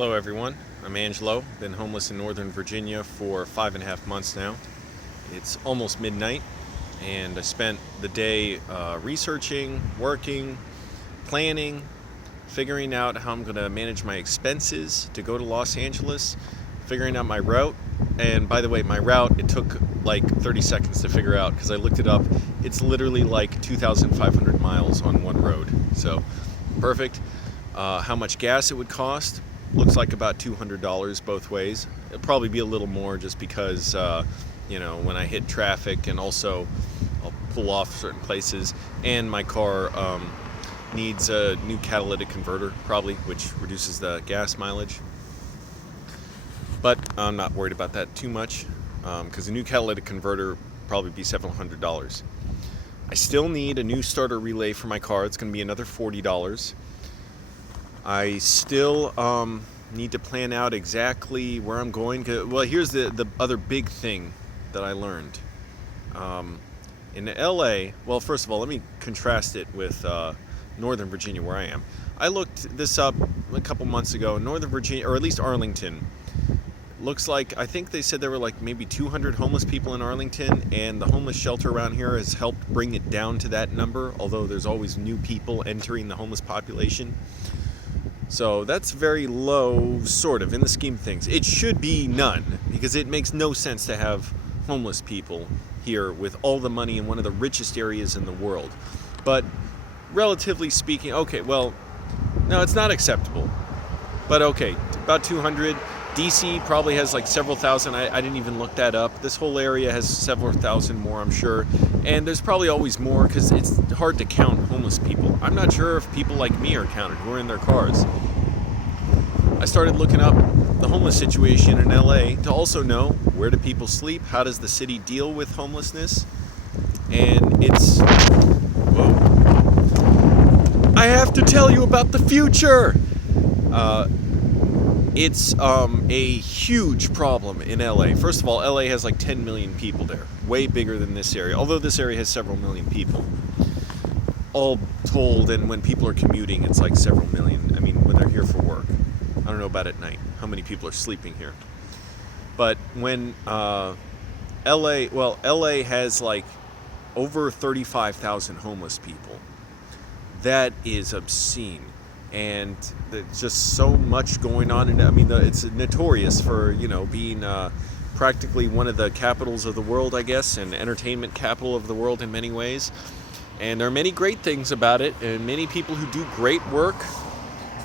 Hello everyone, I'm Angelo. Been homeless in Northern Virginia for 5.5 months now. It's almost midnight and I spent the day researching, working, planning, figuring out how I'm going to manage my expenses to go to Los Angeles, figuring out my route. And by the way, my route, it took like 30 seconds to figure out because I looked it up. It's literally like 2,500 miles on one road. So perfect. How much gas it would cost? Looks like about $200 both ways. It'll probably be a little more just because, when I hit traffic, and also I'll pull off certain places, and my car needs a new catalytic converter, probably, which reduces the gas mileage. But I'm not worried about that too much because a new catalytic converter probably be several $100. I still need a new starter relay for my car. It's going to be another $40. I still need to plan out exactly where I'm going. Well, here's the other big thing that I learned. In LA, well, first of all, let me contrast it with Northern Virginia, where I am. I looked this up a couple months ago. Northern Virginia, or at least Arlington, looks like, I think they said there were like maybe 200 homeless people in Arlington, and the homeless shelter around here has helped bring it down to that number, although there's always new people entering the homeless population. So that's very low, sort of, in the scheme of things. It should be none, because it makes no sense to have homeless people here with all the money in one of the richest areas in the world. But relatively speaking, okay, well, no, it's not acceptable. But okay, about 200. DC probably has like several thousand. I didn't even look that up. This whole area has several thousand more, I'm sure. And there's probably always more because it's hard to count homeless people. I'm not sure if people like me are counted who are in their cars. I started looking up the homeless situation in LA to also know where do people sleep, how does the city deal with homelessness, and it's... Whoa. I have to tell you about the future! It's a huge problem in LA. First of all, LA has like 10 million people there. Way bigger than this area. Although this area has several million people. All told, and when people are commuting, it's like several million. I mean, when they're here for work. I don't know about at night, how many people are sleeping here. But when LA has like over 35,000 homeless people. That is obscene. And there's just so much going on. And I mean, it's notorious for, being practically one of the capitals of the world, I guess, and entertainment capital of the world in many ways. And there are many great things about it, and many people who do great work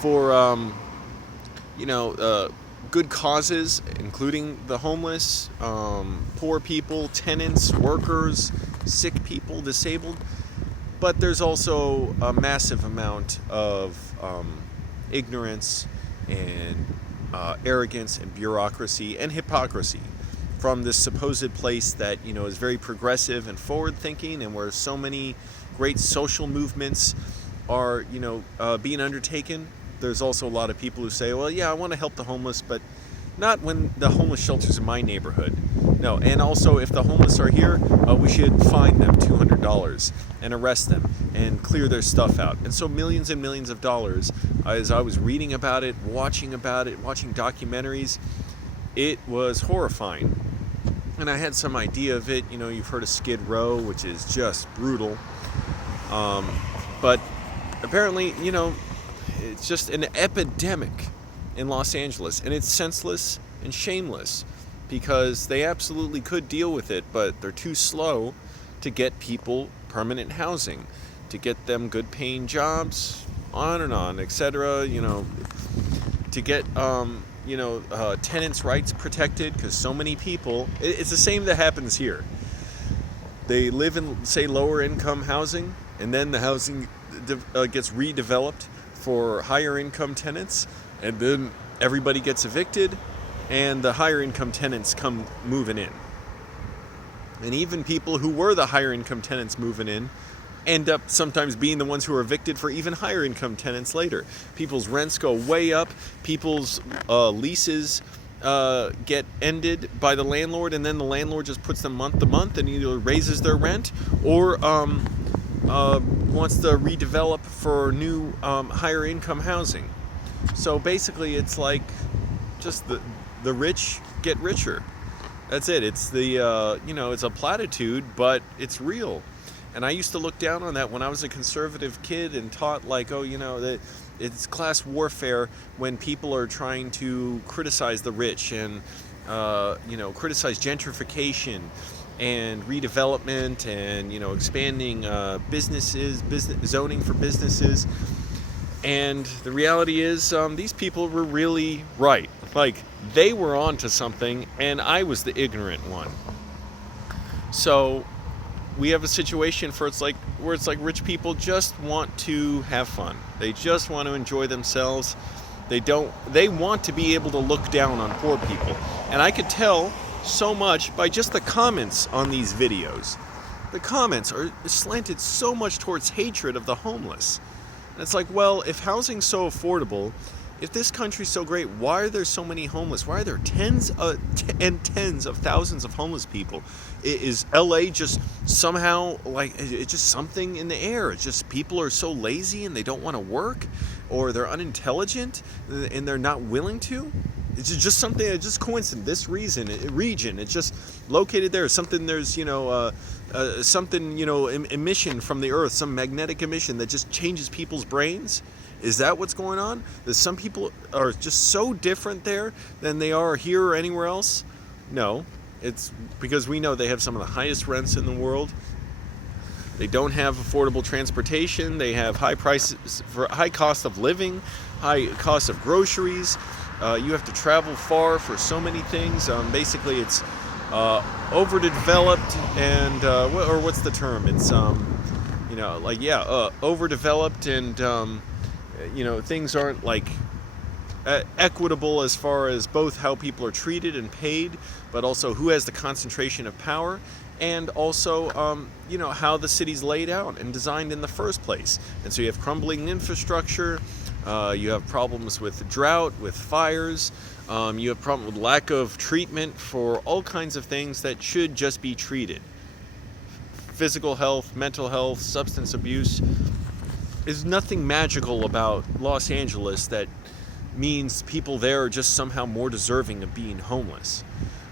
for, good causes, including the homeless, poor people, tenants, workers, sick people, disabled. But there's also a massive amount of ignorance and arrogance and bureaucracy and hypocrisy from this supposed place that, is very progressive and forward-thinking, and where so many great social movements are, being undertaken. There's also a lot of people who say, well, yeah, I want to help the homeless, but not when the homeless shelter's in my neighborhood. No, and also if the homeless are here, we should fine them $200 and arrest them and clear their stuff out. And so millions and millions of dollars, as I was reading about it, watching documentaries, it was horrifying. And I had some idea of it. You've heard of Skid Row, which is just brutal. But apparently, it's just an epidemic in Los Angeles, and it's senseless and shameless because they absolutely could deal with it, but they're too slow to get people permanent housing, to get them good paying jobs, on and on, etc. To get tenants' rights protected, because so many people, it's the same that happens here. They live in, say, lower income housing, and then the housing gets redeveloped for higher income tenants, and then everybody gets evicted, and the higher income tenants come moving in. And even people who were the higher income tenants moving in end up sometimes being the ones who are evicted for even higher income tenants later. People's rents go way up, people's leases get ended by the landlord, and then the landlord just puts them month to month and either raises their rent or wants to redevelop for new higher income housing. So basically, it's like just the rich get richer. That's it. It's the it's a platitude, but it's real. And I used to look down on that when I was a conservative kid and taught that it's class warfare when people are trying to criticize the rich and criticize gentrification and redevelopment and expanding business zoning for businesses. And the reality is, these people were really right. Like, they were onto something, and I was the ignorant one. So we have a situation where it's like rich people just want to have fun. They just want to enjoy themselves. They want to be able to look down on poor people. And I could tell so much by just the comments on these videos. The comments are slanted so much towards hatred of the homeless. And it's like, well, if housing's so affordable, if this country's so great, why are there so many homeless? Why are there tens of thousands of homeless people? Is LA just somehow it's just something in the air? It's just people are so lazy and they don't want to work, or they're unintelligent and they're not willing to? It's just something. It's just coincidence. This region. It's just located there. Something. There's something. Emission from the earth. Some magnetic emission that just changes people's brains. Is that what's going on? That some people are just so different there than they are here or anywhere else? No, it's because we know they have some of the highest rents in the world. They don't have affordable transportation. They have high prices for high cost of living, high cost of groceries. You have to travel far for so many things. Basically, it's overdeveloped and or what's the term? It's overdeveloped and things aren't equitable as far as both how people are treated and paid, but also who has the concentration of power, and also how the city's laid out and designed in the first place. And so you have crumbling infrastructure. You have problems with drought, with fires. You have problems with lack of treatment for all kinds of things that should just be treated. Physical health, mental health, substance abuse. There's nothing magical about Los Angeles that means people there are just somehow more deserving of being homeless.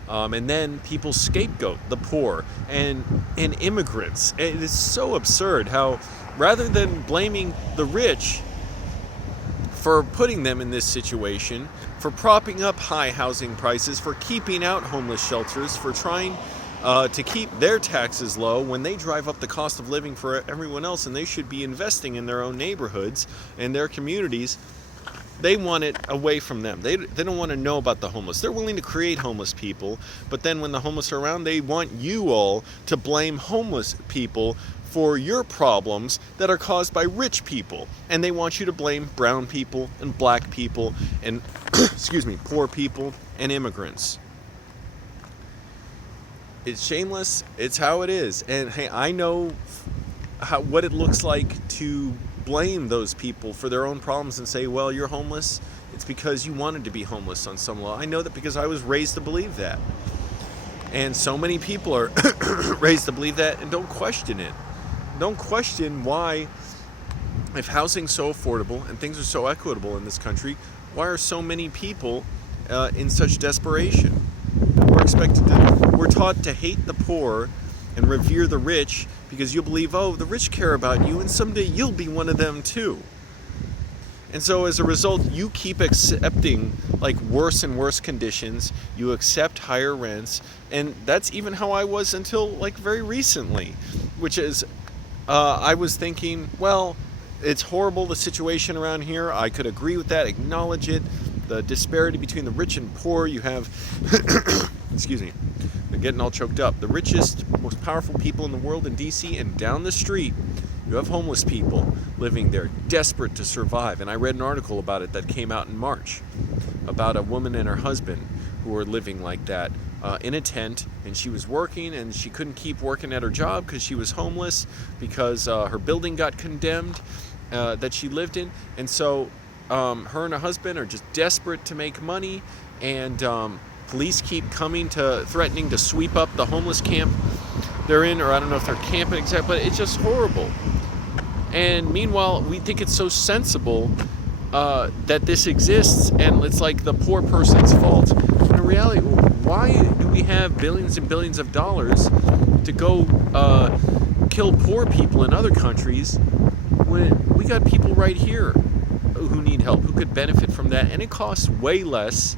And then people scapegoat the poor and immigrants. It is so absurd how rather than blaming the rich for putting them in this situation, for propping up high housing prices, for keeping out homeless shelters, for trying to keep their taxes low when they drive up the cost of living for everyone else, and they should be investing in their own neighborhoods and their communities. They want it away from them. They don't want to know about the homeless. They're willing to create homeless people, but then when the homeless are around, they want you all to blame homeless people for your problems that are caused by rich people. And they want you to blame brown people and black people and poor people and immigrants. It's shameless. It's how it is. And hey, I know what it looks like to blame those people for their own problems and say, well, you're homeless. It's because you wanted to be homeless on some level. I know that because I was raised to believe that. And so many people are raised to believe that and don't question it. Don't question why, if housing's so affordable and things are so equitable in this country, why are so many people in such desperation? We're taught to hate the poor and revere the rich because you believe, oh, the rich care about you and someday you'll be one of them too. And so as a result, you keep accepting worse and worse conditions. You accept higher rents. And that's even how I was until very recently, which is I was thinking, well, it's horrible, the situation around here. I could agree with that, acknowledge it. The disparity between the rich and poor. You have, excuse me, I'm getting all choked up. The richest, most powerful people in the world in DC, and down the street, you have homeless people living there, desperate to survive. And I read an article about it that came out in March about a woman and her husband who were living like that in a tent, and she was working and she couldn't keep working at her job because she was homeless because her building got condemned that she lived in. And so her and her husband are just desperate to make money, and police keep threatening to sweep up the homeless camp they're in, or I don't know if they're camping exactly, but it's just horrible. And meanwhile, we think it's so sensible that this exists, and it's like the poor person's fault. When in reality, why do we have billions and billions of dollars to go kill poor people in other countries when we got people right here who need help, who could benefit from that? And it costs way less.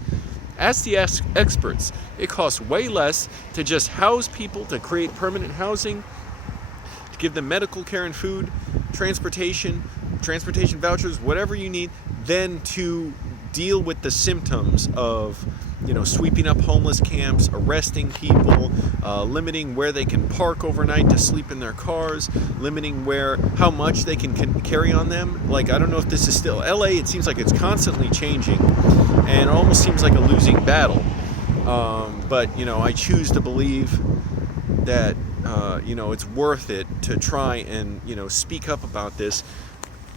Ask the experts. It costs way less to just house people, to create permanent housing, to give them medical care and food, transportation vouchers, whatever you need, than to deal with the symptoms of, sweeping up homeless camps, arresting people, limiting where they can park overnight to sleep in their cars, limiting how much they can carry on them. Like, I don't know if this is still LA. It seems like it's constantly changing, and it almost seems like a losing battle. But I choose to believe that it's worth it to try and speak up about this.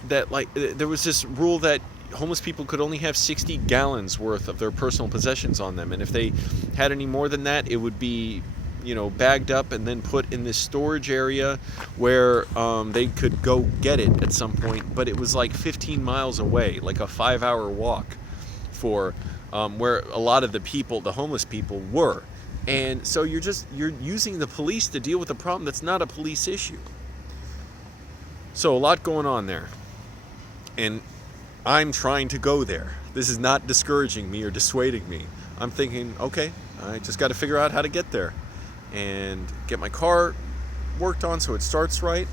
That, like, there was this rule that homeless people could only have 60 gallons worth of their personal possessions on them, and if they had any more than that, it would be bagged up and then put in this storage area where they could go get it at some point. But it was like 15 miles away, like a 5-hour walk for where a lot of the homeless people were. And so you're using the police to deal with a problem that's not a police issue. So a lot going on there. And I'm trying to go there. This is not discouraging me or dissuading me. I'm thinking, okay, I just got to figure out how to get there and get my car worked on so it starts right,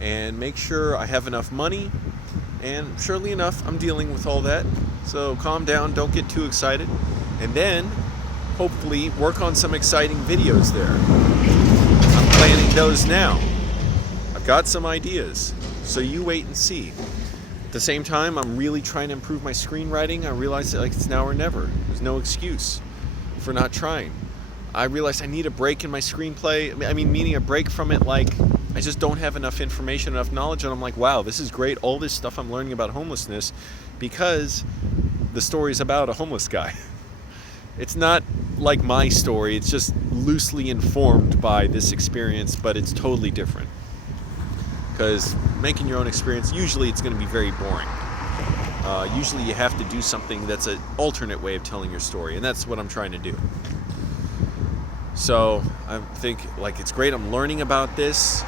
and make sure I have enough money. And surely enough, I'm dealing with all that. So calm down, don't get too excited. And then hopefully work on some exciting videos there. I'm planning those now. I've got some ideas. So you wait and see. At the same time, I'm really trying to improve my screenwriting. I realize that it's now or never. There's no excuse for not trying. I realized I need a break in my screenplay. Meaning a break from it, like I just don't have enough information, enough knowledge, and I'm like, wow, this is great. All this stuff I'm learning about homelessness because the story is about a homeless guy. It's not like my story. It's just loosely informed by this experience, but it's totally different. Because making your own experience, usually it's going to be very boring. Usually you have to do something that's an alternate way of telling your story, and that's what I'm trying to do. So I think, like, it's great. I'm learning about this.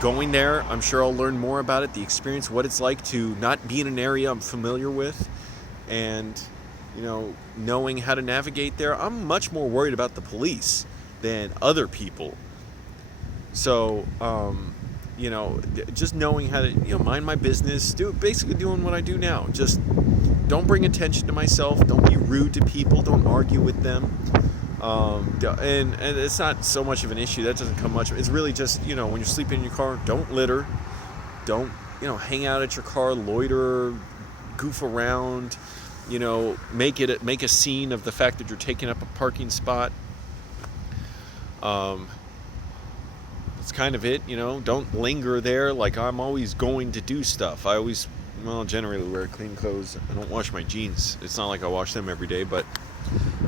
Going there, I'm sure I'll learn more about it, the experience, what it's like to not be in an area I'm familiar with, and knowing how to navigate there. I'm much more worried about the police than other people. So, just knowing how to, mind my business, basically doing what I do now. Just don't bring attention to myself. Don't be rude to people. Don't argue with them. And it's not so much of an issue. That doesn't come much. It's really just, when you're sleeping in your car, don't litter. Don't, hang out at your car, loiter, goof around. Make a scene of the fact that you're taking up a parking spot. That's kind of it, Don't linger there. Like, I'm always going to do stuff. I generally wear clean clothes. I don't wash my jeans. It's not like I wash them every day, but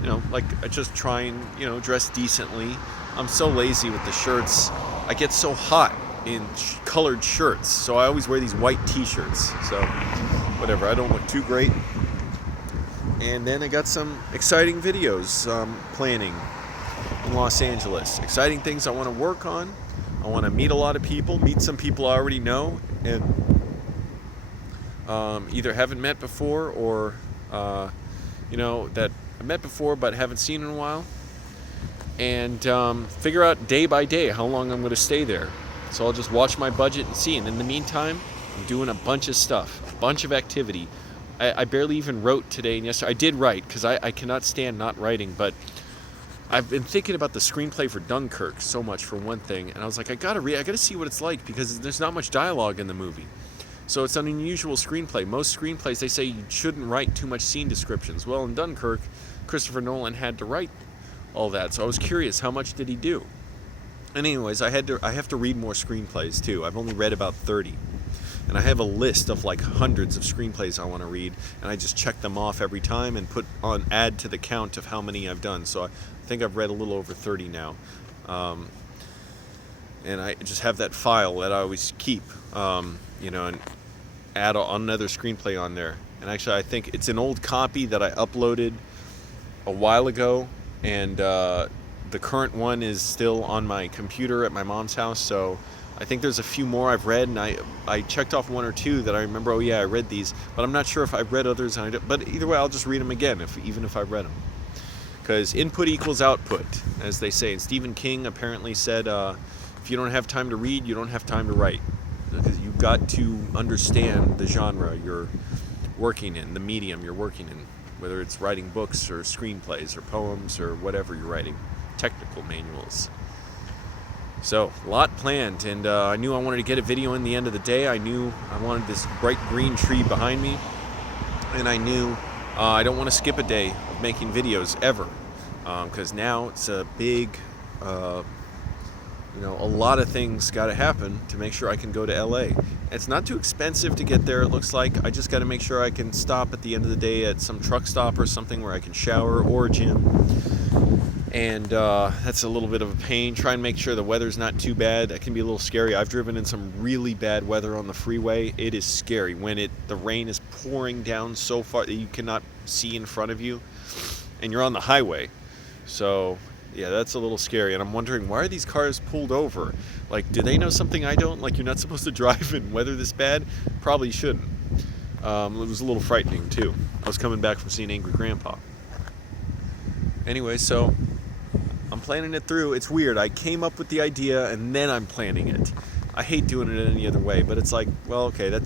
I just try and dress decently. I'm so lazy with the shirts. I get so hot in colored shirts, so I always wear these white t-shirts. So whatever, I don't look too great. And then I got some exciting videos planning in Los Angeles. Exciting things I want to work on. I want to meet a lot of people, meet some people I already know, and either haven't met before or, that I met before but haven't seen in a while. And figure out day by day how long I'm going to stay there. So I'll just watch my budget and see. And in the meantime, I'm doing a bunch of stuff, a bunch of activity. I barely even wrote today and yesterday. I did write because I cannot stand not writing, but I've been thinking about the screenplay for Dunkirk so much, for one thing, and I was like, I gotta see what it's like, because there's not much dialogue in the movie. So it's an unusual screenplay. Most screenplays, they say you shouldn't write too much scene descriptions. Well, in Dunkirk, Christopher Nolan had to write all that, so I was curious, how much did he do? And anyways, I have to read more screenplays too. I've only read about 30. And I have a list of like hundreds of screenplays I want to read, and I just check them off every time and add to the count of how many I've done. So I think I've read a little over 30 now. And I just have that file that I always keep, and add another screenplay on there. And actually, I think it's an old copy that I uploaded a while ago, and the current one is still on my computer at my mom's house. So I think there's a few more I've read, and I checked off one or two that I remember. Oh yeah, I read these, but I'm not sure if I've read others. But either way, I'll just read them again, even if I've read them. Because input equals output, as they say. And Stephen King apparently said, if you don't have time to read, you don't have time to write. Because you've got to understand the genre you're working in, the medium you're working in, whether it's writing books or screenplays or poems or whatever you're writing, technical manuals. So, a lot planned, and I knew I wanted to get a video in the end of the day. I knew I wanted this bright green tree behind me, and I knew I don't want to skip a day of making videos ever, because now it's a big, a lot of things got to happen to make sure I can go to LA. It's not too expensive to get there, it looks like. I just got to make sure I can stop at the end of the day at some truck stop or something where I can shower, or a gym. And that's a little bit of a pain. Try and make sure the weather's not too bad. That can be a little scary. I've driven in some really bad weather on the freeway. It is scary when the rain is pouring down so far that you cannot see in front of you, and you're on the highway. So yeah, that's a little scary. And I'm wondering, why are these cars pulled over? Like, do they know something I don't? Like, you're not supposed to drive in weather this bad? Probably shouldn't. It was a little frightening too. I was coming back from seeing Angry Grandpa. Anyway, so I'm planning it through. It's weird. I came up with the idea and then I'm planning it. I hate doing it any other way, but it's like, well, okay,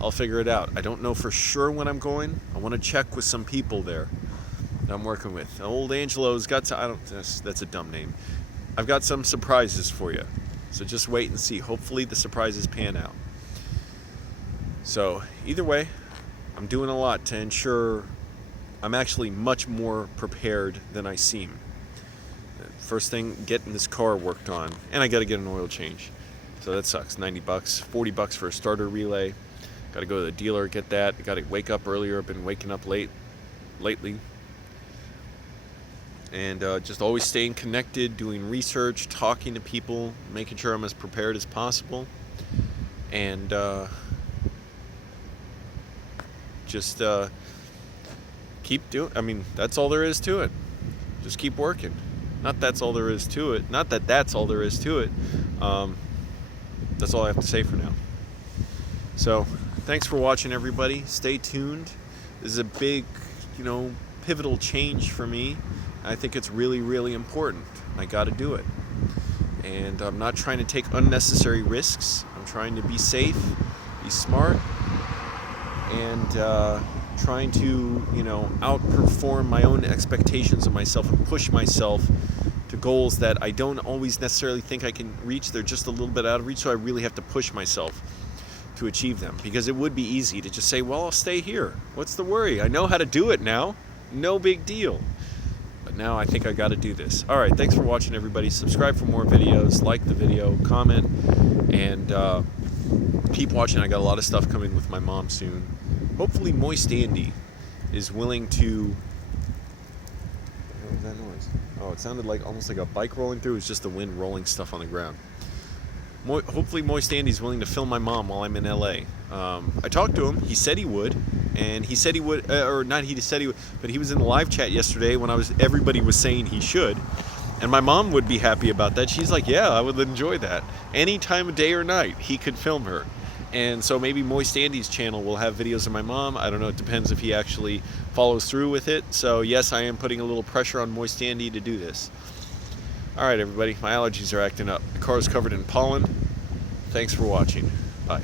I'll figure it out. I don't know for sure when I'm going. I want to check with some people there that I'm working with. Old Angelo's got that's a dumb name. I've got some surprises for you. So just wait and see. Hopefully the surprises pan out. So either way, I'm doing a lot to ensure I'm actually much more prepared than I seem. First thing, getting this car worked on, and I got to get an oil change. So that sucks. $90, $40 for a starter relay. Got to go to the dealer, get that. Got to wake up earlier. I've been waking up lately. And just always staying connected, doing research, talking to people, making sure I'm as prepared as possible. And just keep doing, that's all there is to it. Just keep working. Not that's all there is to it. Not that that's all there is to it. That's all I have to say for now. So, thanks for watching, everybody. Stay tuned. This is a big, pivotal change for me. I think it's really, really important. I got to do it. And I'm not trying to take unnecessary risks. I'm trying to be safe, be smart, and trying to, outperform my own expectations of myself and push myself to goals that I don't always necessarily think I can reach. They're just a little bit out of reach, so I really have to push myself to achieve them. Because it would be easy to just say, well, I'll stay here. What's the worry? I know how to do it now. No big deal. But now I think I got to do this. All right, thanks for watching, everybody. Subscribe for more videos, like the video, comment, and keep watching. I got a lot of stuff coming with my mom soon. Hopefully Moist Andy is willing to... What was that noise? Oh, it sounded almost like a bike rolling through. It was just the wind rolling stuff on the ground. Hopefully Moist Andy's willing to film my mom while I'm in LA. I talked to him. He said he would. And he said he would, or not he said he would, but he was in the live chat yesterday when everybody was saying he should. And my mom would be happy about that. She's like, yeah, I would enjoy that. Any time of day or night, he could film her. And so maybe Moist Andy's channel will have videos of my mom. I don't know. It depends if he actually follows through with it. So yes, I am putting a little pressure on Moist Andy to do this. All right, everybody. My allergies are acting up. The car is covered in pollen. Thanks for watching. Bye.